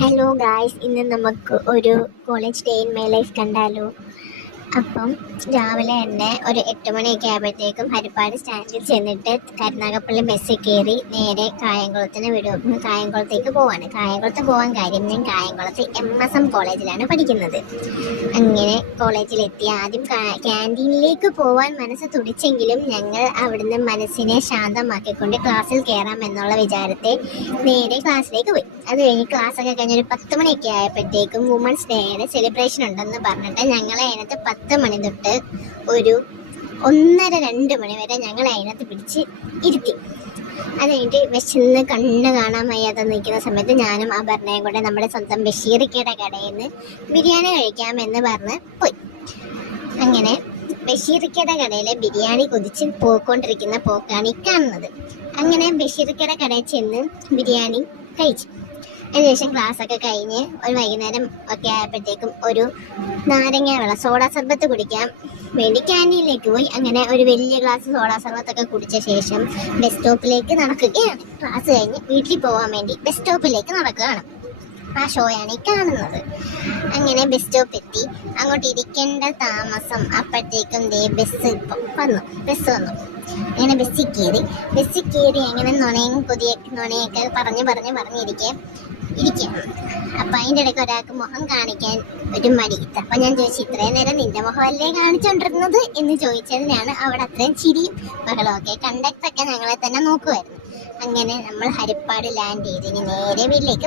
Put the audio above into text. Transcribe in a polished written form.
Hello guys, ഇന്ന് നമുക്ക് ഒരു college day in my life കണ്ടാലോ. അപ്പം രാവിലെ തന്നെ ഒരു 8 മണിയൊക്കെ ആയപ്പോഴത്തേക്കും ഹരിപ്പാട് സ്റ്റാൻഡിൽ ചെന്നിട്ട് കരുനാഗപ്പള്ളി ബസ്സിൽ കയറി നേരെ കായംകുളത്തേക്ക് പോവാണ്. കായംകുളത്ത് പോകാൻ കാര്യം, ഞാൻ കായംകുളത്ത് MSM കോളേജിലാണ് പഠിക്കുന്നത്. അങ്ങനെ കോളേജിലെത്തി ആദ്യം ക്യാൻറ്റീനിലേക്ക് പോവാൻ മനസ്സ് തുടിച്ചെങ്കിലും ഞങ്ങൾ അവിടുന്ന് മനസ്സിനെ ശാന്തമാക്കിക്കൊണ്ട് ക്ലാസ്സിൽ കയറാമെന്നുള്ള വിചാരത്തെ നേരെ ക്ലാസ്സിലേക്ക് പോയി. അത് കഴിഞ്ഞ് ക്ലാസ്സൊക്കെ കഴിഞ്ഞൊരു 10 മണിയൊക്കെ ആയപ്പോഴത്തേക്കും വുമൻസ് ഡേയുടെ സെലിബ്രേഷൻ ഉണ്ടെന്ന് പറഞ്ഞിട്ട് ഞങ്ങളെ അതിനകത്ത് 10 മണി തൊട്ട് ഒരു 1:30-2 മണി വരെ ഞങ്ങൾ അതിനകത്ത് പിടിച്ച് ഇരുത്തി. അത് കഴിഞ്ഞിട്ട് വിശന്ന് കണ്ണ് കാണാൻ വയ്യാതെ നിൽക്കുന്ന സമയത്ത് ഞാനും അപർണയും കൂടെ നമ്മുടെ സ്വന്തം ബഷീറിക്കയുടെ കടയിൽ നിന്ന് ബിരിയാണി കഴിക്കാമെന്ന് പറഞ്ഞ് പോയി. അങ്ങനെ ബഷീറിക്കയുടെ കടയിലെ ബിരിയാണി കൊതിച്ച് പോയിക്കൊണ്ടിരിക്കുന്ന പോക്കാണ് ഈ കാണുന്നത്. അങ്ങനെ ബഷീറിക്കയുടെ കടയിൽ ചെന്ന് ബിരിയാണി കഴിച്ചു. അതിനുശേഷം ക്ലാസ്സൊക്കെ കഴിഞ്ഞ് ഒരു വൈകുന്നേരം ഒക്കെ ആയപ്പോഴത്തേക്കും ഒരു നാരങ്ങ വെള്ളം സോഡാ സർബത്ത് കുടിക്കാൻ വേണ്ടി ക്യാൻറ്റീനിലേക്ക് പോയി. അങ്ങനെ ഒരു വലിയ ഗ്ലാസ് സോഡാ സർബത്തൊക്കെ കുടിച്ച ശേഷം ബസ് സ്റ്റോപ്പിലേക്ക് നടക്കുകയാണ്. ക്ലാസ് കഴിഞ്ഞ് വീട്ടിൽ പോകാൻ വേണ്ടി ബസ് സ്റ്റോപ്പിലേക്ക് നടക്കുകയാണ്. ആ ഷോയാണ് ഈ കാണുന്നത്. അങ്ങനെ ബസ് സ്റ്റോപ്പ് എത്തി. അങ്ങോട്ട് ഇരിക്കേണ്ട താമസം അപ്പോഴത്തേക്കും ബസ് വന്നു. അങ്ങനെ ബസ്സിൽ കയറി അങ്ങനെ നുണയൊക്കെ പറഞ്ഞിരിക്കുകയാണ്. അപ്പം അതിൻ്റെ ഇടയ്ക്ക് ഒരാൾക്ക് മുഖം കാണിക്കാൻ ഒരു മടി. അപ്പം ഞാൻ ചോദിച്ചു, ഇത്രയും നേരം നിന്റെ മുഖമല്ലേ കാണിച്ചുകൊണ്ടിരുന്നത് എന്ന് ചോദിച്ചതിനാണ് അവിടെ അത്രയും ചിരിയും ബഹളമൊക്കെ. കണ്ടക്ടറൊക്കെ ഞങ്ങളെ തന്നെ നോക്കുമായിരുന്നു. അങ്ങനെ നമ്മൾ ഹരിപ്പാട് ലാൻഡ് ചെയ്ത് ഇനി നേരെ വീട്ടിലേക്ക്